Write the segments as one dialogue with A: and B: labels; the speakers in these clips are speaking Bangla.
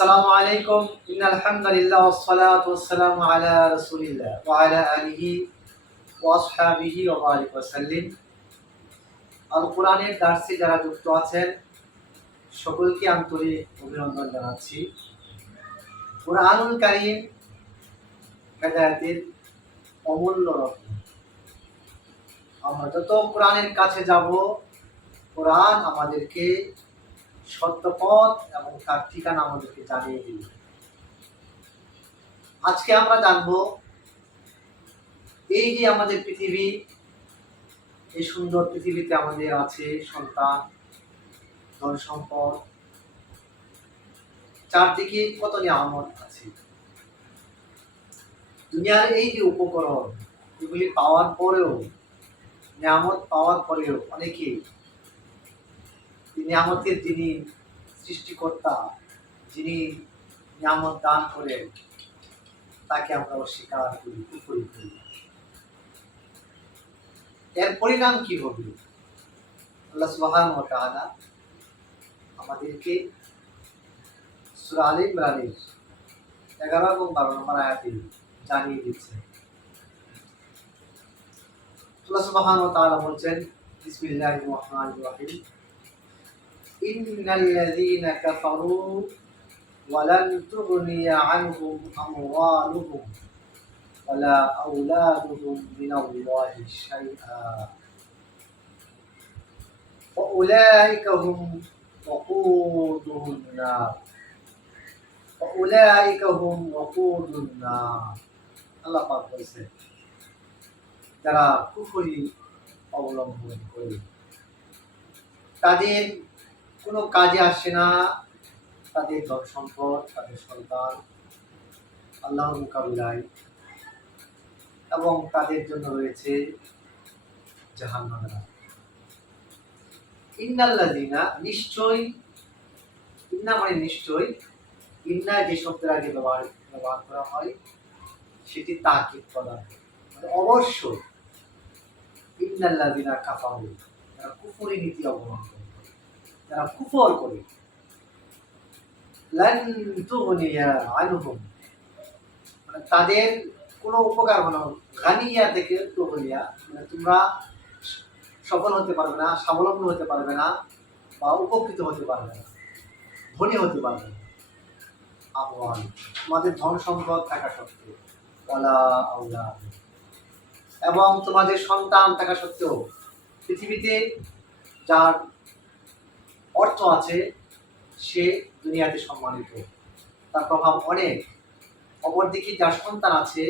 A: আসসালামু আলাইকুম। ইন্নাল হামদুলিল্লাহ রাসূলিল্লাহ ওয়া আলা আলিহি ওয়া আসহাবিহি ওয়া বারিক ওয়া সাল্লিম। আল কোরআনের দার্সে যারা যুক্ত আছেন, সকলকে আন্তরিক অভিনন্দন জানাচ্ছি। কোরআনুল কারীম হেদায়েতের অমূল্য রত্ন। আমরা যত কোরআনের কাছে যাব, কোরআন আমাদেরকে সত্যপথ এবং তার ঠিকানা আমাদেরকে জানিয়ে দিল। আজকে আমরা জানব, এই যে আমাদের পৃথিবী, এই সুন্দর পৃথিবীতে আমাদের আছে সন্তান, ধন সম্পদ, চারদিকে কত নিয়ামত আছে। দুনিয়ার এই যে উপকরণ, এগুলি পাওয়ার পরেও, নিয়ামত পাওয়ার পরেও অনেকে নিয়ামতের যিনি সৃষ্টিকর্তা, যিনি নিয়ামত দান করেন, তাকে আমরা অস্বীকার করি কুপুরি করি। এর পরিণাম কি হবে? আল্লাহ সুবহান ওয়া আমাদেরকে সূরা আলে এগারো এবং বারো নম্বর আয়াতে জানিয়ে দিচ্ছে। আল্লাহ সুবহান ওয়া তাআলা বলছেন, বিসমিল্লাহির রহমানির রহিম। إن الذين كفروا ولن تغني عنهم أموالهم ولا أولادهم من الله شيئا وأولئك هم وقود النار وأولئك هم وقود النار আল্লাহ পাক বলছেন যারা কুফরি অবলম্বন করে তাদের কোনো কাজে আসে না। তাদের ধন সম্পদ, তাদের সন্তান, আল্লাহর মোকাবিলায়। এবং তাদের জন্য রয়েছে ইন্নাল্লাযিনা নিশ্চয় ইন্না মানে নিশ্চয় ইন্না যে শব্দের আগে ব্যবহার ব্যবহার করা হয়, সেটি তাকিদ প্রদান মানে অবশ্যই, ইন্নাল্লাযিনা কাফারু, তারা কুফরি নীতি অবলম্বন যারা কুফর করে। মানে তাদের কোনো উপকার মানে গানিয়া থেকে তুগনিয়া মানে তোমরা সফল হতে পারবে না, স্বাবলম্বী হতে পারবে না বা উপকৃত হতে পারবে না, ধনী হতে পারবে না। আহ্বান তোমাদের ধন সম্পদ থাকা সত্ত্বেও। ওলা আউলা এবং তোমাদের সন্তান থাকা সত্ত্বেও। পৃথিবীতে যার অর্থ আছে, সে দুনিয়াতে সম্মানিত। তার প্রভাব অনেক। অপরদিকে যার সন্তান আছে,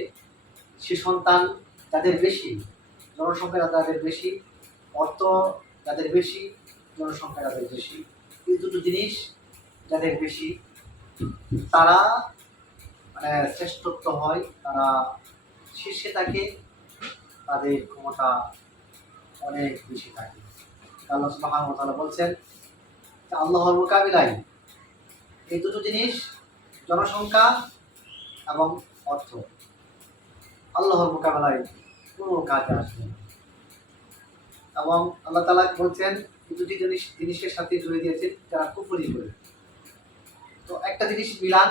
A: সে সন্তান যাদের বেশি জনসংখ্যা যাদের বেশি, অর্থ যাদের বেশি জনসংখ্যা যাদের বেশি। এই দুটো জিনিস যাদের বেশি, তারা মানে শ্রেষ্ঠত্ব হয়, তারা শীর্ষে থাকে, তাদের ক্ষমতা অনেক বেশি থাকে। আল্লাহ তাআলা বলছেন আল্লাহর মোকাবিলায়। এই দুটো জিনিস, জনসংখ্যা এবং অর্থ। আল্লাহর মোকাবেলায় কোনো কাজে আসবে এবং আল্লাহ তালা বলছেন দুটি জিনিস, জিনিসের সাথে জুড়ে দিয়েছেন যারা কুফুরি করে। তো একটা জিনিস মিলান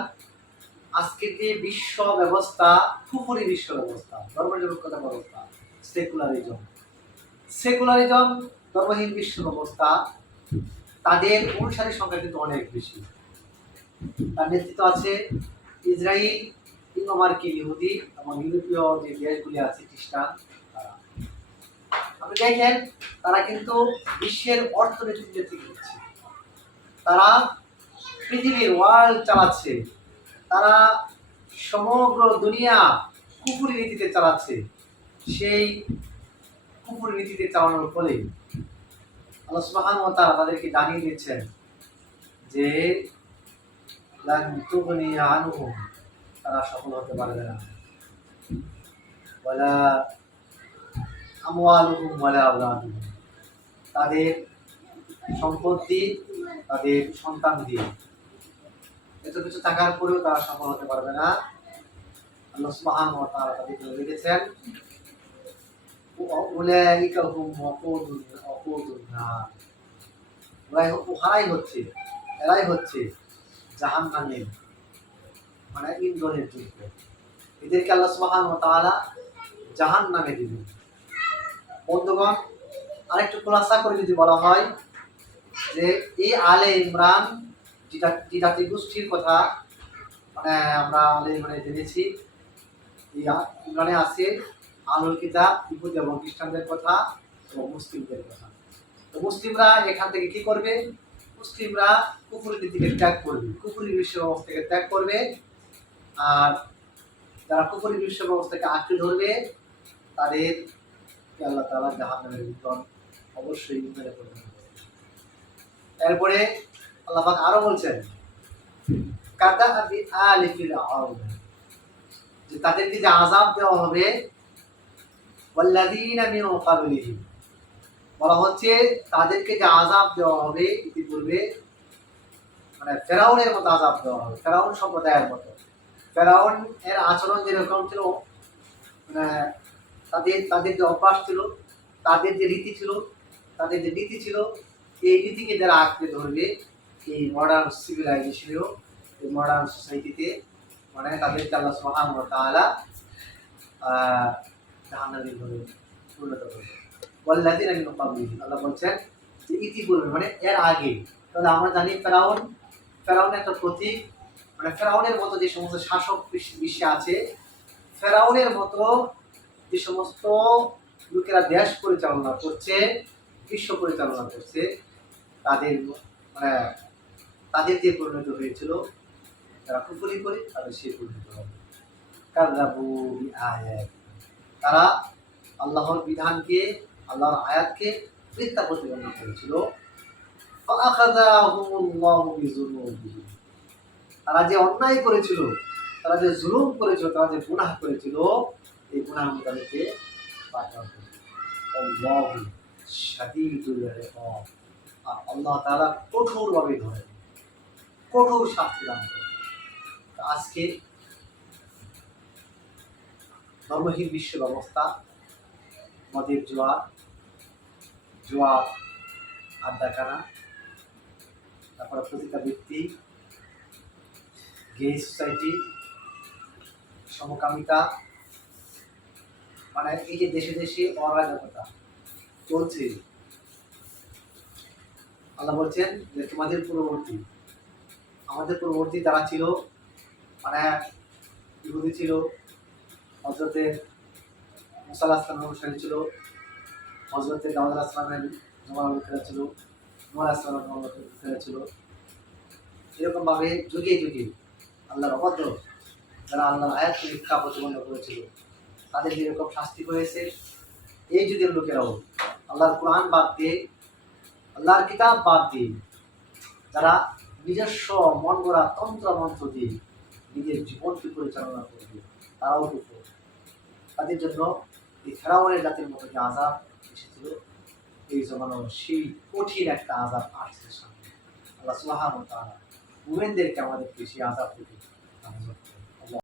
A: আজকের যে বিশ্ব ব্যবস্থা, কুফুরি বিশ্ব ব্যবস্থা ধর্মনিরপেক্ষতা ব্যবস্থা, সেকুলারিজম। সেকুলারিজম, ধর্মহীন বিশ্ব ব্যবস্থা তাদের অনুসারী সংখ্যা কিন্তু অনেক বেশি। তার নেতৃত্ব আছে ইসরায়েল মার্কিন ইহুদি এবং ইউরোপীয় যে দেশগুলি আছে, খ্রিস্টান আপনি দেখেন, তারা কিন্তু বিশ্বের অর্থনীতির নেতৃত্ব দিচ্ছে তারা পৃথিবীর ওয়ার্ল্ড চালাচ্ছে। তারা সমগ্র দুনিয়া কুকুরি নীতিতে চালাচ্ছে। সেই কুকুরি নীতিতে চালানোর ফলে আল্লাহ সুবহান ওয়া তাআলা তাদেরকে জানিয়ে দিচ্ছেন যে তারা সফল হতে পারবে না। ওয়ালা আমওয়ালুহুম ওয়ালা আওলাদুহুম তাদের সম্পত্তি, তাদের সন্তান দিয়ে। এত কিছু থাকার পরেও তারা সফল হতে পারবে না। আল্লাহ সুবহান ওয়া তাআলা তাদেরকে লিখেছেন উলাইকা হুম ওয়াকুদুন ওয়াকুদুন নার ওরাই ওহারাই হচ্ছে, এরাই হচ্ছে জাহান্নামের মানে ইন্ধনের যোগ্য এদেরকে আল্লাহ সুবহান ও তাআলা জাহান নামে দিবেন। বন্ধুগণ, আরেকটু খোলাসা করে যদি বলা হয় যে এই আলে ইমরান জাতি গোষ্ঠীর কথা মানে আমরা আলে ইমরানে জেনেছি ইমরানে আছে আলুল কিতাব, ইহুদ এবং খ্রিস্টানদের কথা এবং মুসলিমদের কথা। তো মুসলিমরা এখান থেকে কি করবে? মুসলিমরা কুফুরির দিকে ত্যাগ করবে। কুফুরি বিশ্ব ব্যবস্থাকে ত্যাগ করবে আর যারা কুফুরি বিশ্ব ব্যবস্থাকে আঁকড়ে ধরবে, তাদের আল্লাহ তালা জাহান বিতরণ অবশ্যই মেরে এরপরে আল্লাহ আরও বলছেন কাদা আবি আলি ফিরআউন যে তাদেরকে যে আযাব দেওয়া হবে ওয়াল্লাযীনা মিন ক্বাবলিহিম বলা হচ্ছে, তাদেরকে যে আযাব দেওয়া হবে, ইতিপূর্বে মানে ফেরাউনের মতো আযাব দেওয়া হবে, ফেরাউন সম্প্রদায়ের মতো। ফেরাউন এর আচরণ যেরকম ছিল মানে তাদের তাদের যে অভ্যাস ছিল, তাদের যে রীতি ছিল, তাদের যে নীতি ছিল, এই নীতিকে যারা আঁকড়ে ধরবে, এই মডার্ন সিভিলাইজেশনেও এই মডার্ন সোসাইটিতে মানে তাদেরকে আল্লাহ সুবহান ওয়া তাআলা জাহান্নামে পরিণত করবে ওয়াল্লাযিনা মিন ক্বাবলিহিম আল্লাহ বলছেন যে ইতিপূর্বে মানে এর আগে। তাহলে আমরা জানি ফেরাউন ফেরাউন একটা প্রতীক মানে ফেরাউনের মতো যে সমস্ত শাসক বিশ্ব- আছে, ফেরাউনের মতো যে সমস্ত লোকেরা দেশ পরিচালনা করছে, বিশ্ব পরিচালনা করছে, তাদের মানে তাদের যে পরিণত হয়েছিল যারা কুফরি করে, তাদের সে পরিণত হবে। আয়াত। তারা আল্লাহর বিধানকে, আল্লাহর আয়াতকে মিথ্যা প্রতিপন্ন করেছিল। তারা যে অন্যায় করেছিল, তারা যে জুলুম করেছিল, তারা যে গুনাহ করেছিল, এই গুনাহ তাদেরকে আর আল্লাহ তারা কঠোরভাবে ধরে কঠোর শাস্তি দান করে আজকে ধর্মহীন বিশ্ব ব্যবস্থা, মদের জোয়া জোয়ার আড্ডাখানা, তারপরে প্রতিটা ব্যক্তি গে সোসাইটি সমকামিতা মানে এই যে দেশে দেশে অরাজকতা চলছে। আল্লাহ বলছেন যে তোমাদের পূর্ববর্তী, আমাদের পূর্ববর্তী তারা ছিল মানে ইহুদি ছিল হজরতের মুসাল আসলামের অনুসারী ছিল। হজরতের দাউদ আসলামের জমার লোকেরা ছিল। নোর আসলামের জমার লোকেরা ছিল। এরকমভাবে যুগে যুগে আল্লাহর অবাধ্য যারা আল্লাহর আয়াত পরীক্ষা প্রতিবন্ধ করেছিল, তাদের যেরকম শাস্তি হয়েছে, এই যুগের লোকেরাও আল্লাহর কোরআন বাদ দিয়ে, আল্লাহর কিতাব বাদ দিয়ে যারা নিজস্ব মন গড়া তন্ত্র মন্ত্র দিয়ে নিজের জীবনকে পরিচালনা করবে। তারাও কুকুর তাদের জন্য এই ফেরাউনের জাতির মতো যে আজাব এসেছিল, এই জমানো সেই কঠিন একটা আজাব আসছে সামনে। আল্লাহ সুবাহ মুমেনদেরকে আমাদেরকে সেই আজাব থেকে